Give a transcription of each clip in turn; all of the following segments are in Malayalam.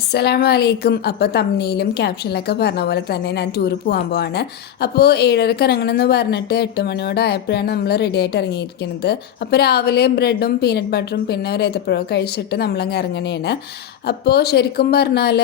അസ്സലാമു അലൈക്കും. അപ്പോൾ തമ്മിലും ക്യാപ്ഷനിലൊക്കെ പറഞ്ഞ പോലെ തന്നെ ഞാൻ ടൂർ പോകാൻ പോവാണ്. അപ്പോൾ 7:30 ഇറങ്ങണമെന്ന് പറഞ്ഞിട്ട് 8 മണിയോടെ ആയപ്പോഴാണ് നമ്മൾ റെഡി ആയിട്ട് ഇറങ്ങിയിരിക്കുന്നത്. അപ്പോൾ രാവിലെ ബ്രെഡും പീനട്ട് ബട്ടറും പിന്നെ ഒരു ഏത്തപ്പഴവും കഴിച്ചിട്ട് നമ്മളങ്ങ് ഇറങ്ങണേണ്. അപ്പോൾ ശരിക്കും പറഞ്ഞാൽ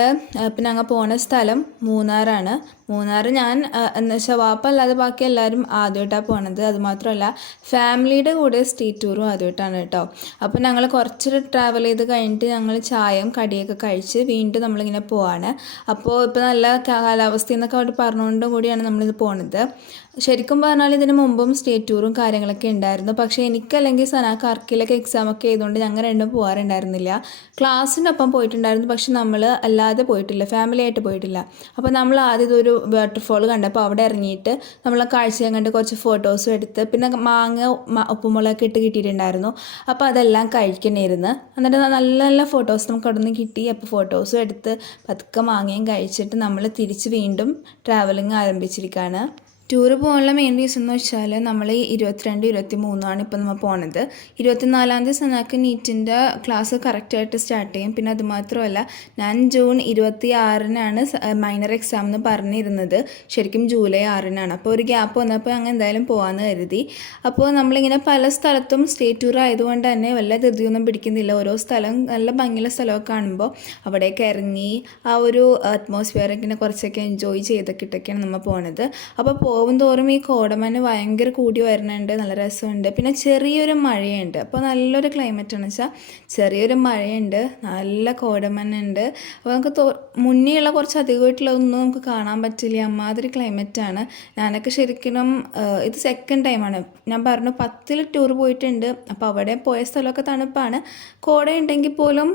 ഇപ്പം ഞങ്ങൾ പോണ സ്ഥലം മൂന്നാറാണ്. മൂന്നാർ ഞാൻ എന്ന് വെച്ചാൽ വാപ്പ അല്ലാതെ ബാക്കി എല്ലാവരും ആദ്യമായിട്ടാണ് പോണത്. അതുമാത്രമല്ല ഫാമിലിയുടെ കൂടെ സ്റ്റേറ്റ് ടൂറും ആദ്യമായിട്ടാണ് കേട്ടോ. അപ്പോൾ ഞങ്ങൾ കുറച്ച് ട്രാവൽ ചെയ്ത് കഴിഞ്ഞിട്ട് ഞങ്ങൾ ചായയും കടിയൊക്കെ കഴിച്ച് വീണ്ടും നമ്മളിങ്ങനെ പോവാണ്. അപ്പോൾ ഇപ്പോൾ നല്ല കാലാവസ്ഥ എന്നൊക്കെ അവർ പറഞ്ഞുകൊണ്ടും കൂടിയാണ് നമ്മളിത് പോണത്. ശരിക്കും പറഞ്ഞാൽ ഇതിന് മുമ്പും സ്റ്റേറ്റ് ടൂറും കാര്യങ്ങളൊക്കെ ഉണ്ടായിരുന്നു. പക്ഷേ എനിക്കല്ലെങ്കിൽ സനാക്ക് അർക്കിലൊക്കെ എക്സാമൊക്കെ ചെയ്തുകൊണ്ട് ഞങ്ങൾ രണ്ടും പോകാറുണ്ടായിരുന്നില്ല. ക്ലാസ്സിനൊപ്പം പോയിട്ടുണ്ടായിരുന്നു, പക്ഷെ നമ്മൾ അല്ലാതെ പോയിട്ടില്ല, ഫാമിലി ആയിട്ട് പോയിട്ടില്ല. അപ്പോൾ നമ്മൾ ആദ്യം ഇതൊരു വാട്ടർഫോൾ കണ്ടപ്പോൾ അവിടെ ഇറങ്ങിയിട്ട് നമ്മൾ കാഴ്ചയും കണ്ട് കുറച്ച് ഫോട്ടോസും എടുത്ത് പിന്നെ മാങ്ങ ഉപ്പുമുളകൊക്കെ ഇട്ട് കിട്ടിയിട്ടുണ്ടായിരുന്നു. അപ്പോൾ അതെല്ലാം കഴിക്കണമായിരുന്നു. എന്നിട്ട് നല്ല നല്ല ഫോട്ടോസ് നമുക്ക് അവിടെ നിന്ന് കിട്ടി. അപ്പോൾ ഫോട്ടോസും എടുത്ത് പതുക്കെ മാങ്ങയും കഴിച്ചിട്ട് നമ്മൾ തിരിച്ച് വീണ്ടും ട്രാവലിംഗ് ആരംഭിച്ചിരിക്കുകയാണ്. ടൂറ് പോകാനുള്ള മെയിൻ റീസൺ എന്ന് വെച്ചാൽ നമ്മൾ 22, 23 ഇപ്പോൾ നമ്മൾ പോണത്. 24-ാം തീയതി സനാക്ക് നീറ്റിൻ്റെ ക്ലാസ് കറക്റ്റായിട്ട് സ്റ്റാർട്ട് ചെയ്യും. പിന്നെ അതുമാത്രമല്ല ഞാൻ ജൂൺ 26-നാണ് മൈനർ എക്സാം എന്ന് പറഞ്ഞിരുന്നത്, ശരിക്കും ജൂലൈ 6-നാണ്. അപ്പോൾ ഒരു ഗ്യാപ്പ് വന്നപ്പോൾ ഞങ്ങൾ എന്തായാലും പോകാമെന്ന് കരുതി. അപ്പോൾ നമ്മളിങ്ങനെ പല സ്ഥലത്തും സ്റ്റേറ്റ് ടൂർ ആയതുകൊണ്ട് തന്നെ വല്ല ധൃതിയൊന്നും പിടിക്കുന്നില്ല. ഓരോ സ്ഥലം നല്ല ഭംഗിയുള്ള സ്ഥലമൊക്കെ കാണുമ്പോൾ അവിടേക്ക് ഇറങ്ങി ആ ഒരു അറ്റ്മോസ്ഫിയർ ഇങ്ങനെ കുറച്ചൊക്കെ എൻജോയ് ചെയ്തൊക്കെയാണ് നമ്മൾ പോണത്. അപ്പോൾ പോകും തോറും ഈ കോടമഞ്ഞ് ഭയങ്കര കൂടി വരുന്നുണ്ട്, നല്ല രസമുണ്ട്. പിന്നെ ചെറിയൊരു മഴയുണ്ട്. അപ്പോൾ നല്ലൊരു ക്ലൈമറ്റാണെന്ന് വെച്ചാൽ ചെറിയൊരു മഴയുണ്ട്, നല്ല കോടമഞ്ഞുണ്ട്. അപ്പോൾ നമുക്ക് മുന്നേയുള്ള കുറച്ച് അധികമായിട്ടുള്ളതൊന്നും നമുക്ക് കാണാൻ പറ്റില്ല, അമ്മാതിരി ക്ലൈമറ്റാണ്. ഞാനൊക്കെ ശരിക്കും ഇത് സെക്കൻഡ് ടൈമാണ്. ഞാൻ പറഞ്ഞു 10 ടൂർ പോയിട്ടുണ്ട്. അപ്പോൾ അവിടെ പോയ സ്ഥലമൊക്കെ തണുപ്പാണ്, കോട ഉണ്ടെങ്കിൽ പോലും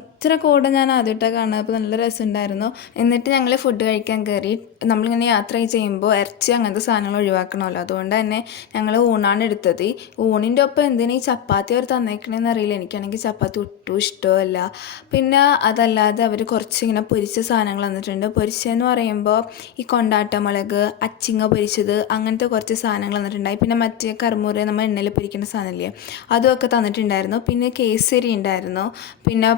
ഇത്ര കോട ഞാൻ ആദ്യമായിട്ടാണ് കാണുന്നത്. അപ്പോൾ നല്ല രസമുണ്ടായിരുന്നു. എന്നിട്ട് ഞങ്ങൾ ഫുഡ് കഴിക്കാൻ കയറി. നമ്മളിങ്ങനെ യാത്ര ചെയ്യുമ്പോൾ ഇറച്ചി അങ്ങനത്തെ സാധനങ്ങൾ ഒഴിവാക്കണമല്ലോ, അതുകൊണ്ട് തന്നെ ഞങ്ങൾ ഊണാണ് എടുത്തത്. ഊണിൻ്റെ ഒപ്പം എന്തിനാ ഈ ചപ്പാത്തി അവർ തന്നേക്കണേന്ന് അറിയില്ല. എനിക്കാണെങ്കിൽ ചപ്പാത്തി ഒട്ടും ഇഷ്ടമല്ല. പിന്നെ അതല്ലാതെ അവർ കുറച്ചിങ്ങനെ പൊരിച്ച സാധനങ്ങൾ തന്നിട്ടുണ്ട്. പൊരിച്ചതെന്ന് പറയുമ്പോൾ ഈ കൊണ്ടാട്ടമുളക്, അച്ചിങ്ങ പൊരിച്ചത്, അങ്ങനത്തെ കുറച്ച് സാധനങ്ങൾ തന്നിട്ടുണ്ടായി. പിന്നെ മറ്റേ കറുമുറ നമ്മൾ എണ്ണയിൽ പൊരിക്കുന്ന സാധനമില്ലേ, അതുമൊക്കെ തന്നിട്ടുണ്ടായിരുന്നു. പിന്നെ കേസരി ഉണ്ടായിരുന്നു, പിന്നെ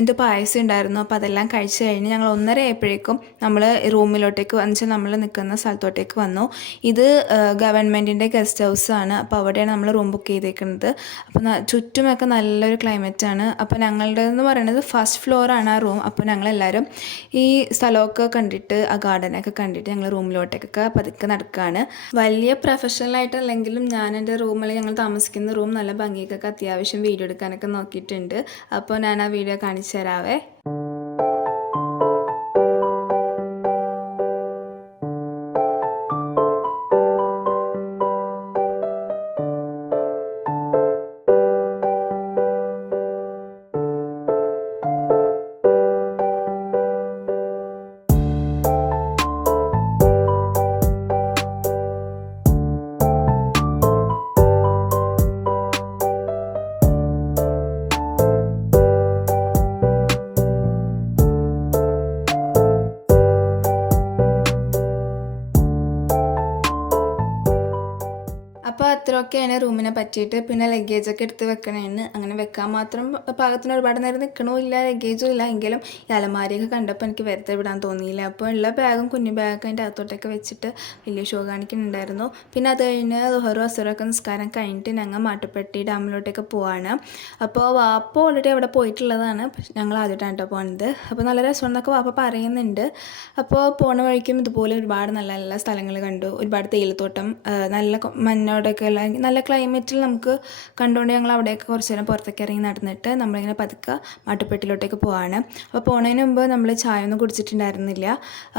എൻ്റെ പായസം ഉണ്ടായിരുന്നു. അപ്പോൾ അതെല്ലാം കഴിച്ച് കഴിഞ്ഞ് ഞങ്ങൾ 1:30 ആയപ്പോഴേക്കും നമ്മൾ റൂമിലോട്ടേക്ക് വന്നിട്ട് നമ്മൾ നിൽക്കുന്ന സ്ഥലത്തോട്ടേക്ക് വന്നു. ഇത് ഗവൺമെൻറ്റിൻ്റെ ഗസ്റ്റ് ഹൗസാണ്. അപ്പോൾ അവിടെയാണ് നമ്മൾ റൂം ബുക്ക് ചെയ്തേക്കുന്നത്. അപ്പോൾ ചുറ്റുമൊക്കെ നല്ലൊരു ക്ലൈമറ്റാണ്. അപ്പോൾ ഞങ്ങളുടേതെന്ന് പറയുന്നത് ഫസ്റ്റ് ഫ്ലോറാണ് ആ റൂം. അപ്പോൾ ഞങ്ങളെല്ലാവരും ഈ സ്ഥലമൊക്കെ കണ്ടിട്ട് ആ ഗാർഡനൊക്കെ കണ്ടിട്ട് ഞങ്ങൾ റൂമിലോട്ടേക്കൊക്കെ പതുക്കെ നടക്കുകയാണ്. വലിയ പ്രൊഫഷണലായിട്ടല്ലെങ്കിലും ഞാൻ എൻ്റെ റൂമിൽ ഞങ്ങൾ താമസിക്കുന്ന റൂം നല്ല ഭംഗിയൊക്കെ അത്യാവശ്യം വീഡിയോ എടുക്കാനൊക്കെ നോക്കിയിട്ടുണ്ട്. അപ്പോൾ ഞാൻ ആ വീഡിയോ കാണിച്ചു തരാവേ. അപ്പോൾ അത്രയൊക്കെയാണ് റൂമിനെ പറ്റിയിട്ട്. പിന്നെ ലഗേജൊക്കെ എടുത്ത് വെക്കണേന്ന്, അങ്ങനെ വെക്കാൻ മാത്രം പാകത്തിന് ഒരുപാട് നേരം നിൽക്കണമില്ല, ലഗേജും ഇല്ല. എങ്കിലും ഈ അലമാരിയൊക്കെ കണ്ടപ്പോൾ എനിക്ക് വെറുതെ വിടാൻ തോന്നിയില്ല. അപ്പോൾ ഉള്ള ബാഗും കുഞ്ഞു ബാഗൊക്കെ അതിൻ്റെ അകത്തോട്ടൊക്കെ വെച്ചിട്ട് വലിയ ഷോ കാണിക്കുന്നുണ്ടായിരുന്നു. പിന്നെ അത് കഴിഞ്ഞ് ദുഹറും അസുറൊക്കെ നിസ്കാരം കഴിഞ്ഞിട്ട് ഞങ്ങൾ മാട്ടുപ്പെട്ടി ഡാമിലോട്ടൊക്കെ പോവാണ്. അപ്പോൾ വാപ്പ ഓൾറെഡി അവിടെ പോയിട്ടുള്ളതാണ്, ഞങ്ങൾ ആദ്യമായിട്ടാണ് കേട്ടോ പോകുന്നത്. അപ്പോൾ നല്ല രസമെന്നൊക്കെ വാപ്പ പറയുന്നുണ്ട്. അപ്പോൾ പോണ വഴിക്കും ഇതുപോലെ ഒരുപാട് നല്ല നല്ല സ്ഥലങ്ങൾ കണ്ടു. ഒരുപാട് തേയിലത്തോട്ടം, നല്ല മഞ്ഞോടൊക്കെ ഉള്ള നല്ല ക്ലൈമറ്റിൽ നമുക്ക് കണ്ടുകൊണ്ട് ഞങ്ങൾ അവിടെയൊക്കെ കുറച്ച് നേരം പുറത്തേക്ക് ഇറങ്ങി നടന്നിട്ട് നമ്മളിങ്ങനെ പതുക്കെ മാട്ടുപ്പെട്ടിയിലോട്ടേക്ക് പോവാണ്. അപ്പോൾ പോണതിന് മുമ്പ് നമ്മൾ ചായ ഒന്നും കുടിച്ചിട്ടുണ്ടായിരുന്നില്ല.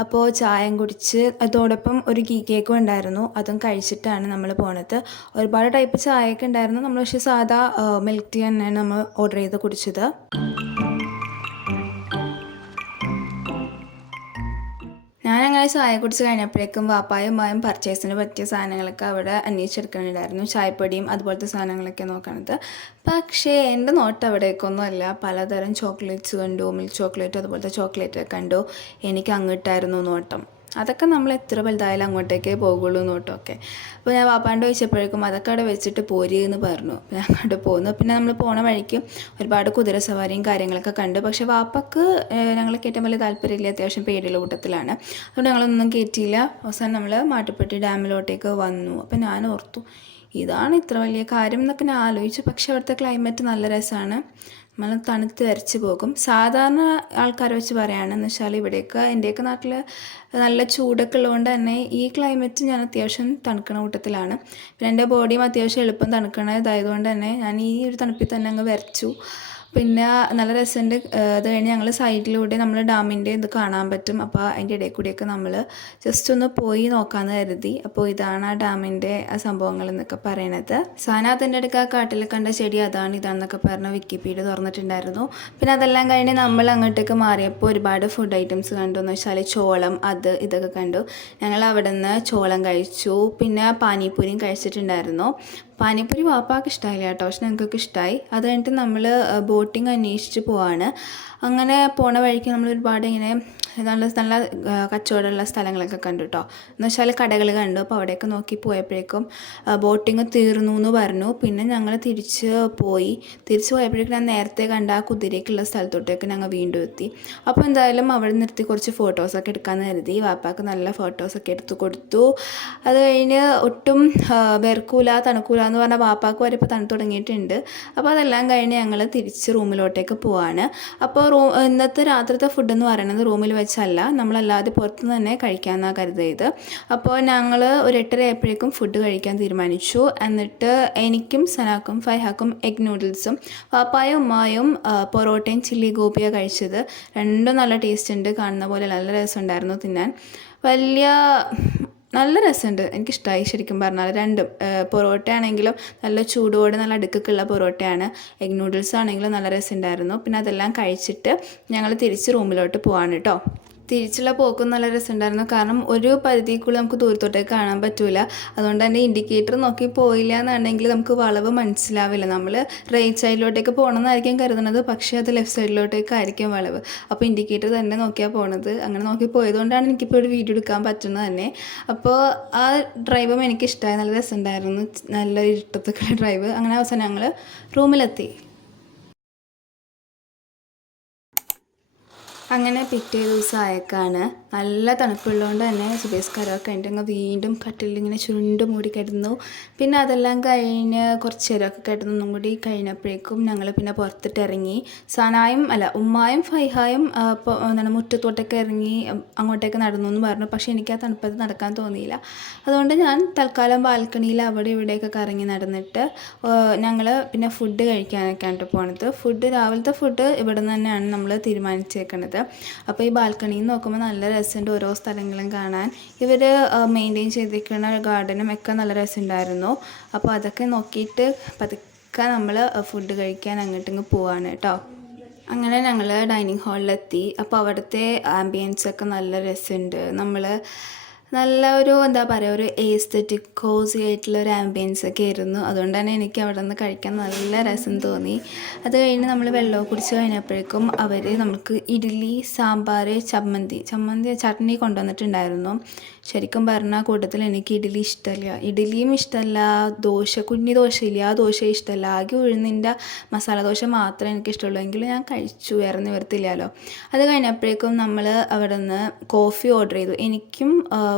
അപ്പോൾ ചായയും കുടിച്ച് അതോടൊപ്പം ഒരു ഗീ കേക്കും ഉണ്ടായിരുന്നു, അതും കഴിച്ചിട്ടാണ് നമ്മൾ പോണത്. ഒരുപാട് ടൈപ്പ് ചായയൊക്കെ ഉണ്ടായിരുന്നു. നമ്മൾ പക്ഷേ സാധാ മിൽക്ക് ടീ തന്നെയാണ് നമ്മൾ ഓർഡർ ചെയ്ത് കുടിച്ചത്. ഞാനങ്ങനെ അങ്ങനെ ചായ കുടിച്ച് കഴിഞ്ഞപ്പോഴേക്കും വാപ്പായും ഉമ്മായും പർച്ചേസിന് പറ്റിയ സാധനങ്ങളൊക്കെ അവിടെ അന്വേഷിച്ചെടുക്കണുണ്ടായിരുന്നു. ചായപ്പൊടിയും അതുപോലത്തെ സാധനങ്ങളൊക്കെ നോക്കണത്. പക്ഷേ എൻ്റെ നോട്ട് അവിടേക്കൊന്നുമല്ല. പലതരം ചോക്ലേറ്റ്സ് കണ്ടു, മിൽക്ക് ചോക്ലേറ്റ് അതുപോലത്തെ ചോക്ലേറ്റ് കണ്ടു. എനിക്ക് അങ്ങോട്ടായിരുന്നു നോട്ടം. അതൊക്കെ നമ്മൾ എത്ര വലുതായാലും അങ്ങോട്ടേക്കേ പോകുള്ളൂ നോട്ടമൊക്കെ. അപ്പോൾ ഞാൻ വാപ്പാണ്ട് ചോദിച്ചപ്പോഴേക്കും അതൊക്കെ അവിടെ വെച്ചിട്ട് പോരി എന്ന് പറഞ്ഞു. അപ്പോൾ ഞാൻ അങ്ങോട്ട് പോന്നു. പിന്നെ നമ്മൾ പോണ വഴിക്ക് ഒരുപാട് കുതിര സവാരിയും കാര്യങ്ങളൊക്കെ കണ്ടു. പക്ഷേ വാപ്പക്ക് ഞങ്ങൾ കയറ്റാൻ വലിയ താല്പര്യമില്ല, അത്യാവശ്യം പേടിയുള്ള കൂട്ടത്തിലാണ്. അതുകൊണ്ട് ഞങ്ങളൊന്നും കയറ്റിയില്ല. അവസാനം നമ്മൾ മാട്ടുപ്പെട്ടി ഡാമിലോട്ടേക്ക് വന്നു. അപ്പോൾ ഞാൻ ഓർത്തു ഇതാണ് ഇത്ര വലിയ കാര്യം എന്നൊക്കെ ഞാൻ ആലോചിച്ചു. പക്ഷേ അവിടുത്തെ ക്ലൈമറ്റ് നല്ല രസമാണ്. നമ്മൾ തണുത്ത് വരച്ച് പോകും. സാധാരണ ആൾക്കാർ വെച്ച് പറയുകയാണെന്ന് വെച്ചാൽ ഇവിടെയൊക്കെ എൻ്റെയൊക്കെ നാട്ടിൽ നല്ല ചൂടൊക്കെ ഉള്ളതുകൊണ്ട് തന്നെ ഈ ക്ലൈമറ്റ് ഞാൻ അത്യാവശ്യം തണുക്കണ കൂട്ടത്തിലാണ്. പിന്നെ എൻ്റെ ബോഡിയും അത്യാവശ്യം എളുപ്പം തണുക്കണതായതുകൊണ്ട് തന്നെ ഞാൻ ഈ ഒരു തണുപ്പിൽ തന്നെ അങ്ങ് വരച്ചു. പിന്നെ നല്ല രസമുണ്ട്. അത് കഴിഞ്ഞ് ഞങ്ങൾ സൈഡിലൂടെ നമ്മൾ ഡാമിൻ്റെ ഇത് കാണാൻ പറ്റും. അപ്പോൾ അതിൻ്റെ ഇടയിൽ കൂടിയൊക്കെ നമ്മൾ ജസ്റ്റ് ഒന്ന് പോയി നോക്കാമെന്ന് കരുതി. അപ്പോൾ ഇതാണ് ആ ഡാമിൻ്റെ ആ സംഭവങ്ങൾ എന്നൊക്കെ പറയണത്. സാനാത്തിൻ്റെ അടുക്ക ആ കാട്ടിൽ കണ്ട ചെടി അതാണ് ഇതാണെന്നൊക്കെ പറഞ്ഞ് വിക്കിപീഡിയ തുറന്നിട്ടുണ്ടായിരുന്നു. പിന്നെ അതെല്ലാം കഴിഞ്ഞ് നമ്മൾ അങ്ങോട്ടേക്ക് മാറിയപ്പോൾ ഒരുപാട് ഫുഡ് ഐറ്റംസ് കണ്ടു. എന്ന് വെച്ചാൽ ചോളം ഇതൊക്കെ കണ്ടു. ഞങ്ങൾ അവിടെ നിന്ന് ചോളം കഴിച്ചു. പിന്നെ പാനിപ്പൂരിയും കഴിച്ചിട്ടുണ്ടായിരുന്നു. പാനിപ്പൂരി വാപ്പാക്ക് ഇഷ്ടമായില്ല കേട്ടോ, പക്ഷെ ഞങ്ങൾക്കൊക്കെ ഇഷ്ടമായി. അത് കഴിഞ്ഞിട്ട് നമ്മൾ ബോട്ടിങ് അന്വേഷിച്ച് പോവാണ്. അങ്ങനെ പോണ വഴിക്ക് നമ്മൾ ഒരുപാട് ഇങ്ങനെ നല്ല നല്ല കച്ചവടമുള്ള സ്ഥലങ്ങളൊക്കെ കണ്ടു കേട്ടോ. എന്ന് വെച്ചാൽ കടകൾ കണ്ടു. അപ്പോൾ അവിടെയൊക്കെ നോക്കി പോയപ്പോഴേക്കും ബോട്ടിങ് തീർന്നു എന്ന് പറഞ്ഞു. പിന്നെ ഞങ്ങൾ തിരിച്ച് പോയപ്പോഴേക്കും ഞാൻ നേരത്തെ കണ്ട ആ കുതിരയ്ക്കുള്ള സ്ഥലത്തോട്ടേക്ക് ഞങ്ങൾ വീണ്ടും എത്തി. അപ്പോൾ എന്തായാലും അവിടെ നിർത്തി കുറച്ച് ഫോട്ടോസൊക്കെ എടുക്കാമെന്ന് കരുതി. വാപ്പാക്ക് നല്ല ഫോട്ടോസൊക്കെ എടുത്തു കൊടുത്തു. അത് കഴിഞ്ഞ് ഒട്ടും വെറുക്കൂല തണുക്കൂല എന്ന് പറഞ്ഞാൽ വാപ്പാക്ക് വരെ ഇപ്പോൾ തണുത്ത് തുടങ്ങിയിട്ടുണ്ട്. അപ്പോൾ അതെല്ലാം കഴിഞ്ഞ് ഞങ്ങൾ തിരിച്ച് റൂമിലോട്ടേക്ക് പോവാണ്. അപ്പോൾ ഇന്നത്തെ രാത്രിത്തെ ഫുഡ് എന്ന് പറയുന്നത് റൂമിൽ വെച്ചല്ല, നമ്മളല്ലാതെ പുറത്തുനിന്ന് തന്നെ കഴിക്കാമെന്നാണ് കരുതിയത്. അപ്പോൾ ഞങ്ങൾ ഒരു 8:30 ആയപ്പോഴേക്കും ഫുഡ് കഴിക്കാൻ തീരുമാനിച്ചു. എന്നിട്ട് എനിക്കും സനാക്കും ഫൈഹാക്കും എഗ് നൂഡിൽസും വാപ്പായും ഉമ്മായും പൊറോട്ടയും ചില്ലി ഗോപിയാണ് കഴിച്ചത്. രണ്ടും നല്ല ടേസ്റ്റ് ഉണ്ട്. കാണുന്ന പോലെ നല്ല രസമുണ്ടായിരുന്നു തിന്നാൻ. നല്ല രസമുണ്ട്, എനിക്കിഷ്ടമായി ശരിക്കും പറഞ്ഞാൽ. രണ്ടും പൊറോട്ട ആണെങ്കിലും നല്ല ചൂടോടെ നല്ല അടുക്കൊക്കെയുള്ള പൊറോട്ടയാണ്. എഗ് നൂഡിൽസ് ആണെങ്കിലും നല്ല രസമുണ്ടായിരുന്നു. പിന്നെ അതെല്ലാം കഴിച്ചിട്ട് ഞങ്ങൾ തിരിച്ച് റൂമിലോട്ട് പോവാണ് കേട്ടോ. തിരിച്ചുള്ള പോക്കും നല്ല രസമുണ്ടായിരുന്നു. കാരണം ഒരു പരിധിക്കുള്ളിൽ നമുക്ക് ദൂരത്തോട്ടേക്ക് കാണാൻ പറ്റില്ല. അതുകൊണ്ട് തന്നെ ഇൻഡിക്കേറ്റർ നോക്കി പോയില്ല എന്നുണ്ടെങ്കിൽ നമുക്ക് വളവ് മനസ്സിലാവില്ല. നമ്മൾ റൈറ്റ് സൈഡിലോട്ടേക്ക് പോകണമെന്നായിരിക്കും കരുതുന്നത്, പക്ഷേ അത് ലെഫ്റ്റ് സൈഡിലോട്ടേക്കായിരിക്കും വളവ്. അപ്പോൾ ഇൻഡിക്കേറ്റർ തന്നെ നോക്കിയാണ് പോണത്. അങ്ങനെ നോക്കി പോയതുകൊണ്ടാണ് എനിക്കിപ്പോൾ ഒരു വീഡിയോ എടുക്കാൻ പറ്റുന്നത് തന്നെ. അപ്പോൾ ആ ഡ്രൈവും എനിക്കിഷ്ടമായി, നല്ല രസമുണ്ടായിരുന്നു. നല്ല ഇരുട്ടത്തൊക്കെയുള്ള ഡ്രൈവ്. അങ്ങനെ അവസാനം ഞങ്ങൾ റൂമിലെത്തി. അങ്ങനെ പിറ്റേ ദിവസം ആയേക്കാണ്. നല്ല തണുപ്പുള്ളതുകൊണ്ട് തന്നെ സുബേസ്കാരമൊക്കെ കഴിഞ്ഞിട്ട് അങ്ങ് വീണ്ടും കട്ടിലിങ്ങനെ ചുരുണ്ട് മൂടി കിടന്നു. പിന്നെ അതെല്ലാം കഴിഞ്ഞ് കുറച്ച് നേരമൊക്കെ കിടന്നൊന്നും കൂടി കഴിഞ്ഞപ്പോഴേക്കും ഞങ്ങൾ പിന്നെ പുറത്തിട്ട് ഇറങ്ങി. ഉമ്മായും ഫൈഹായും മുറ്റത്തോട്ടൊക്കെ ഇറങ്ങി അങ്ങോട്ടേക്ക് നടന്നു എന്ന് പറഞ്ഞു. പക്ഷേ എനിക്ക് ആ തണുപ്പത്ത് നടക്കാൻ തോന്നിയില്ല. അതുകൊണ്ട് ഞാൻ തൽക്കാലം ബാൽക്കണിയിൽ അവിടെ ഇവിടെയൊക്കെ കറങ്ങി നടന്നിട്ട് ഞങ്ങൾ പിന്നെ ഫുഡ് കഴിക്കാനൊക്കെയാണ് പോണത്. രാവിലത്തെ ഫുഡ് ഇവിടെ നിന്ന് തന്നെയാണ് നമ്മൾ തീരുമാനിച്ചേക്കുന്നത്. അപ്പോൾ ഈ ബാൽക്കണിയിൽ നിന്ന് നോക്കുമ്പോൾ നല്ല രസമുണ്ട് ഓരോ സ്ഥലങ്ങളും കാണാൻ. ഇവർ മെയിൻറ്റെയിൻ ചെയ്തിരിക്കുന്ന ഗാർഡനും ഒക്കെ നല്ല രസമുണ്ടായിരുന്നു. അപ്പോൾ അതൊക്കെ നോക്കിയിട്ട് പതുക്കെ നമ്മൾ ഫുഡ് കഴിക്കാൻ അങ്ങോട്ടിങ്ങ് പോവാണ് കേട്ടോ. അങ്ങനെ ഞങ്ങൾ ഡൈനിങ് ഹാളിലെത്തി. അപ്പോൾ അവിടുത്തെ ആംബിയൻസൊക്കെ നല്ല രസമുണ്ട്. നല്ല ഒരു ഒരു എസ്തെറ്റിക് കോസി ആയിട്ടുള്ള ഒരു ആംബിയൻസ് ഒക്കെ ആയിരുന്നു. അതുകൊണ്ട് തന്നെ എനിക്ക് അവിടെ നിന്ന് കഴിക്കാൻ നല്ല രസം തോന്നി. അത് കഴിഞ്ഞ് നമ്മൾ വെള്ളമൊക്കെ കുടിച്ച് കഴിഞ്ഞപ്പോഴേക്കും അവർ നമുക്ക് ഇഡ്ഡലി, സാമ്പാർ, ചട്നി കൊണ്ടുവന്നിട്ടുണ്ടായിരുന്നു. ശരിക്കും പറഞ്ഞാൽ കൂട്ടത്തിൽ എനിക്ക് ഇഡ്ഡലിയും ഇഷ്ടമല്ല, കുഞ്ഞി ദോശയില്ല, ആ ദോശ ഇഷ്ടമല്ല. ആകെ ഉഴുന്നിൻ്റെ മസാല ദോശ മാത്രമേ എനിക്ക് ഇഷ്ടമുള്ളൂ. എങ്കിലും ഞാൻ കഴിച്ചു, വേറെ നിവർത്തില്ലല്ലോ. അത് കഴിഞ്ഞപ്പോഴേക്കും നമ്മൾ അവിടെ നിന്ന് കോഫി ഓർഡർ ചെയ്തു. എനിക്കും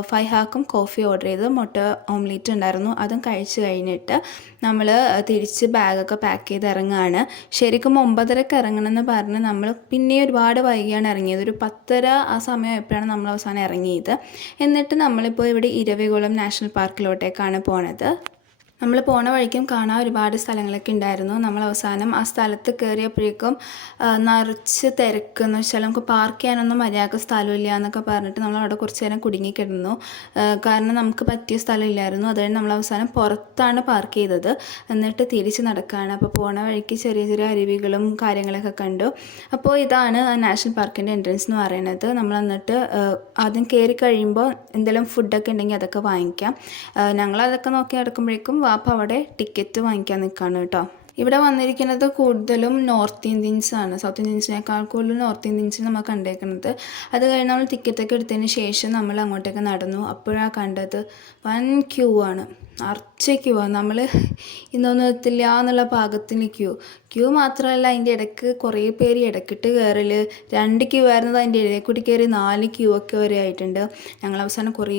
ഫൈഹാക്കും കോഫി ഓർഡർ ചെയ്തു. മുട്ട ഓംലേറ്റ് ഉണ്ടായിരുന്നു. അതും കഴിച്ച് കഴിഞ്ഞിട്ട് നമ്മൾ തിരിച്ച് ബാഗൊക്കെ പാക്ക് ചെയ്ത് ഇറങ്ങുകയാണ്. ശരിക്കും 9:30 ഇറങ്ങണമെന്ന് പറഞ്ഞ് നമ്മൾ പിന്നെ ഒരുപാട് വൈകിയാണ് ഇറങ്ങിയത്. ഒരു 10:30 ആ സമയം എപ്പോഴാണ് നമ്മൾ അവസാനം ഇറങ്ങിയത്. എന്നിട്ട് നമ്മളിപ്പോൾ ഇവിടെ ഇരവികുളം നാഷണൽ പാർക്കിലോട്ടേക്കാണ് പോണത്. നമ്മൾ പോണ വഴിക്കും കാണാൻ ഒരുപാട് സ്ഥലങ്ങളൊക്കെ ഉണ്ടായിരുന്നു. നമ്മൾ അവസാനം ആ സ്ഥലത്ത് കയറിയപ്പോഴേക്കും നിറച്ച് തിരക്കെന്ന് വെച്ചാൽ നമുക്ക് പാർക്ക് ചെയ്യാനൊന്നും മര്യാദക്ക് സ്ഥലമില്ല എന്നൊക്കെ പറഞ്ഞിട്ട് നമ്മൾ അവിടെ കുറച്ച് നേരം കുടുങ്ങിക്കിടന്നു. കാരണം നമുക്ക് പറ്റിയ സ്ഥലമില്ലായിരുന്നു. അതുകൊണ്ട് നമ്മൾ അവസാനം പുറത്താണ് പാർക്ക് ചെയ്തത്. എന്നിട്ട് തിരിച്ച് നടക്കുകയാണ്. അപ്പോൾ പോണ വഴിക്ക് ചെറിയ ചെറിയ അരുവികളും കാര്യങ്ങളൊക്കെ കണ്ടു. അപ്പോൾ ഇതാണ് നാഷണൽ പാർക്കിൻ്റെ എൻട്രൻസ് എന്ന് പറയുന്നത്. നമ്മൾ എന്നിട്ട് ആദ്യം കയറി കഴിയുമ്പോൾ എന്തെങ്കിലും ഫുഡൊക്കെ ഉണ്ടെങ്കിൽ അതൊക്കെ വാങ്ങിക്കാം. ഞങ്ങളതൊക്കെ നോക്കി നടക്കുമ്പോഴേക്കും വാപ്പ അവിടെ ടിക്കറ്റ് വാങ്ങിക്കാൻ നിൽക്കുകയാണ് കേട്ടോ. ഇവിടെ വന്നിരിക്കുന്നത് കൂടുതലും നോർത്ത് ഇന്ത്യൻസാണ്. സൗത്ത് ഇന്ത്യൻസിനേക്കാൾ കൂടുതൽ നോർത്ത് ഇന്ത്യൻസിന് നമ്മൾ കണ്ടേക്കുന്നത്. അത് കഴിഞ്ഞ് നമ്മൾ ടിക്കറ്റൊക്കെ എടുത്തതിന് ശേഷം നമ്മൾ അങ്ങോട്ടേക്ക് നടന്നു. അപ്പോഴാണ് കണ്ടത് വൻ ക്യൂ ആണ്, നിറച്ച ക്യൂ ആണ്. നമ്മൾ ഇന്നൊന്നും എത്തില്ല എന്നുള്ള പാകത്തിന് ക്യൂ മാത്രമല്ല, അതിൻ്റെ ഇടയ്ക്ക് കുറേ പേര് ഇടയ്ക്കിട്ട് കയറൽ. 2 ക്യൂ ആയിരുന്നത് അതിൻ്റെ ഇടയിൽ കൂടി കയറി 4 ക്യൂ ഒക്കെ വരെ ആയിട്ടുണ്ട്. ഞങ്ങൾ അവസാനം കുറേ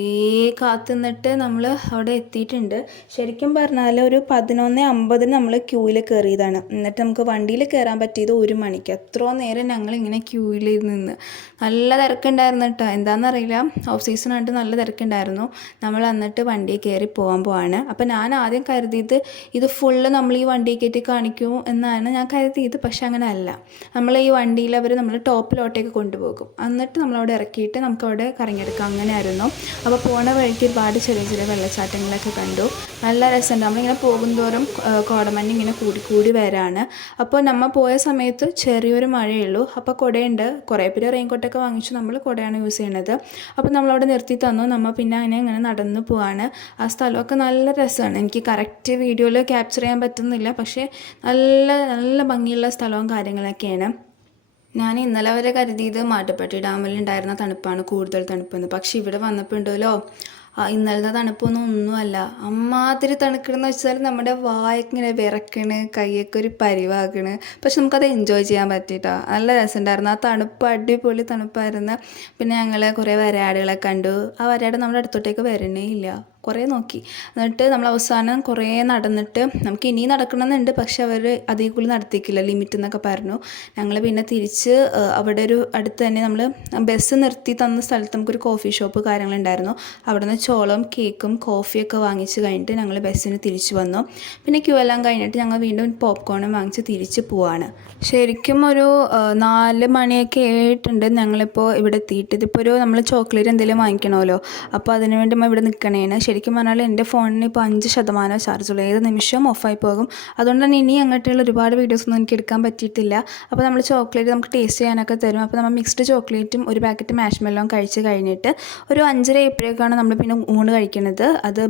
കാത്തു നിന്നിട്ട് നമ്മൾ അവിടെ എത്തിയിട്ടുണ്ട്. ശരിക്കും പറഞ്ഞാൽ ഒരു 11:50 നമ്മൾ ക്യൂവിൽ കയറിയതാണ്. എന്നിട്ട് നമുക്ക് വണ്ടിയിൽ കയറാൻ പറ്റിയത് 1 മണിക്ക്. അത്രയും നേരം ഞങ്ങളിങ്ങനെ ക്യൂവിൽ നിന്ന് നല്ല തിരക്കുണ്ടായിരുന്നു കേട്ടോ. എന്താണെന്നറിയില്ല, ഓഫ് സീസണായിട്ട് നല്ല തിരക്കുണ്ടായിരുന്നു. നമ്മൾ എന്നിട്ട് വണ്ടിയിൽ കയറി പോകാൻ. അപ്പോൾ ഞാൻ ആദ്യം കരുതിയത് ഇത് ഫുള്ള് നമ്മൾ ഈ വണ്ടി കയറ്റി കാണിക്കും എന്നാണ് ഞാൻ കരുതിയത്. പക്ഷെ അങ്ങനെ അല്ല. നമ്മൾ ഈ വണ്ടിയിൽ അവർ നമ്മൾ ടോപ്പിലോട്ടേക്ക് കൊണ്ടുപോകും. എന്നിട്ട് നമ്മളവിടെ ഇറക്കിയിട്ട് നമുക്കവിടെ കറങ്ങിയെടുക്കാം. അങ്ങനെയായിരുന്നു. അപ്പോൾ പോണ വഴിക്ക് ഒരുപാട് ചെറിയ ചെറിയ വെള്ളച്ചാട്ടങ്ങളൊക്കെ കണ്ടു. നല്ല രസമുണ്ട്. നമ്മളിങ്ങനെ പോകുന്തോറും കോടമഞ്ഞ് ഇങ്ങനെ കൂടി വരാണ്. അപ്പോൾ നമ്മൾ പോയ സമയത്ത് ചെറിയൊരു മഴയുള്ളൂ. അപ്പോൾ കുടയുണ്ട്. കുറേ പേര് റെയിൻകോട്ടൊക്കെ വാങ്ങിച്ചു. നമ്മൾ കുടയാണ് യൂസ് ചെയ്യുന്നത്. അപ്പോൾ നമ്മളവിടെ നിർത്തി തന്നു. നമ്മൾ പിന്നെ ഇങ്ങനെ നടന്നു പോവാണ്. ആ സ്ഥലമൊക്കെ നല്ല രസമാണ്. എനിക്ക് കറക്റ്റ് വീഡിയോയിൽ ക്യാപ്ചർ ചെയ്യാൻ പറ്റുന്നില്ല. പക്ഷേ നല്ല നല്ല ഭംഗിയുള്ള സ്ഥലവും കാര്യങ്ങളൊക്കെയാണ്. ഞാൻ ഇന്നലെ വരെ കരുതിയത് മാട്ടുപ്പെട്ടി ഡാമിലുണ്ടായിരുന്ന തണുപ്പാണ് കൂടുതൽ തണുപ്പെന്ന്. പക്ഷേ ഇവിടെ വന്നപ്പോൾ ഉണ്ടല്ലോ, ഇന്നലത്തെ തണുപ്പൊന്നുമല്ല. അമ്മാതിരി തണുക്കണമെന്ന് വെച്ചാൽ നമ്മുടെ വായൊക്കെ ഇങ്ങനെ വിറക്കണ്, കൈയൊക്കെ ഒരു പരിവാകണ്. പക്ഷെ നമുക്കത് എൻജോയ് ചെയ്യാൻ പറ്റിയിട്ടോ. നല്ല രസമുണ്ടായിരുന്നു. ആ തണുപ്പ് അടിപൊളി തണുപ്പായിരുന്നു. പിന്നെ ഞങ്ങൾ കുറേ വരയാടുകളെ കണ്ടു. ആ വരയാട് നമ്മുടെ അടുത്തോട്ടേക്ക് വരണേ ഇല്ല. കുറേ നോക്കി. എന്നിട്ട് നമ്മൾ അവസാനം കുറേ നടന്നിട്ട് നമുക്ക് ഇനി നടക്കണമെന്നുണ്ട്. പക്ഷെ അവർ അതിൽ കൂടുതൽ നടത്തിക്കില്ല, ലിമിറ്റ് എന്നൊക്കെ പറഞ്ഞു. ഞങ്ങൾ പിന്നെ തിരിച്ച് അവിടെ ഒരു അടുത്ത് തന്നെ നമ്മൾ ബസ് നിർത്തി തന്ന സ്ഥലത്ത് നമുക്കൊരു കോഫി ഷോപ്പ് കാര്യങ്ങളുണ്ടായിരുന്നു. അവിടെ നിന്ന് ചോളം, കേക്കും കോഫിയൊക്കെ വാങ്ങിച്ച് കഴിഞ്ഞിട്ട് ഞങ്ങൾ ബസ്സിന് തിരിച്ചു വന്നു. പിന്നെ ക്യൂ എല്ലാം കഴിഞ്ഞിട്ട് ഞങ്ങൾ വീണ്ടും പോപ്കോണും വാങ്ങിച്ച് തിരിച്ച് പോവാണ്. ശരിക്കും ഒരു 4 മണിയൊക്കെ ആയിട്ടുണ്ട് ഞങ്ങളിപ്പോൾ ഇവിടെ എത്തിയിട്ട്. ഇതിപ്പോൾ നമ്മൾ ചോക്ലേറ്റ് എന്തെങ്കിലും വാങ്ങിക്കണമല്ലോ. അപ്പോൾ അതിന് വേണ്ടി നമ്മൾ ഇവിടെ നിൽക്കണേണ്. ശരിക്കും പറഞ്ഞാൽ എൻ്റെ ഫോണിന് ഇപ്പോൾ 5% ചാർജുള്ളൂ. ഏത് നിമിഷവും ഓഫായി പോകും. അതുകൊണ്ട് തന്നെ ഇനി അങ്ങോട്ടുള്ള ഒരുപാട് വീഡിയോസൊന്നും എനിക്ക് എടുക്കാൻ പറ്റിയിട്ടില്ല. അപ്പോൾ നമ്മൾ ചോക്ലേറ്റ് നമുക്ക് ടേസ്റ്റ് ചെയ്യാനൊക്കെ തരും. അപ്പോൾ നമ്മൾ മിക്സ്ഡ് ചോക്ലേറ്റും ഒരു പാക്കറ്റ് മാഷ്മെല്ലോയും കഴിച്ച് കഴിഞ്ഞിട്ട് ഒരു 5:30 ആയപ്പോഴേക്കാണ് നമ്മൾ പിന്നെ ഊണ് കഴിക്കുന്നത്. അത്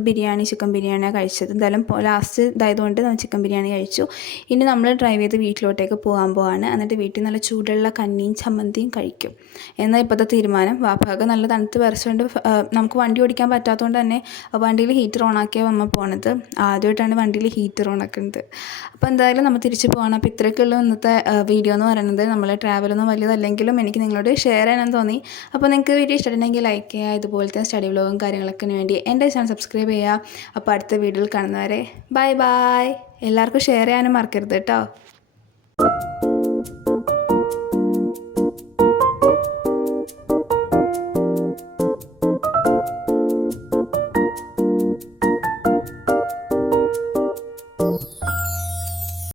ചിക്കൻ ബിരിയാണിയാണ് കഴിച്ചത്. എന്തായാലും ലാസ്റ്റ് ഇതായതുകൊണ്ട് നമ്മൾ ചിക്കൻ ബിരിയാണി കഴിച്ചു. ഇനി നമ്മൾ ഡ്രൈവ് ചെയ്ത് വീട്ടിലോട്ടേക്ക് പോകാൻ പോവാണ്. എന്നിട്ട് വീട്ടിൽ നല്ല ചൂടുള്ള കഞ്ഞിയും ചമ്മന്തിയും കഴിക്കും എന്നാൽ ഇപ്പോഴത്തെ തീരുമാനം. വാപ്പാക്ക് നല്ല തണുത്ത് വരച്ചുകൊണ്ട് നമുക്ക് വണ്ടി ഓടിക്കാൻ പറ്റാത്തതുകൊണ്ട് തന്നെ വണ്ടിയിൽ ഹീറ്റർ ഓണാക്കിയാണ് നമ്മൾ പോണത്. ആദ്യമായിട്ടാണ് വണ്ടിയിൽ ഹീറ്റർ ഓണാക്കുന്നത്. അപ്പോൾ എന്തായാലും നമ്മൾ തിരിച്ച് പോകണം. അപ്പോൾ ഇത്രയൊക്കെയുള്ള ഇന്നത്തെ വീഡിയോ എന്ന് പറയുന്നത്. നമ്മൾ ട്രാവലൊന്നും വലിയതല്ലെങ്കിലും എനിക്ക് നിങ്ങളോട് ഷെയർ ചെയ്യാൻ തോന്നി. അപ്പോൾ നിങ്ങൾക്ക് വീഡിയോ ഇഷ്ടമുണ്ടെങ്കിൽ ലൈക്ക് ചെയ്യുക. ഇതുപോലത്തെ സ്റ്റഡി വ്ലോഗും കാര്യങ്ങളൊക്കെ വേണ്ടി എൻ്റെ ചാനൽ സബ്സ്ക്രൈബ് ചെയ്യുക. അപ്പോൾ അടുത്ത വീഡിയോയിൽ കാണുന്നവരെ ബൈ. എല്ലാവർക്കും ഷെയർ ചെയ്യാനും മറക്കരുത് കേട്ടോ.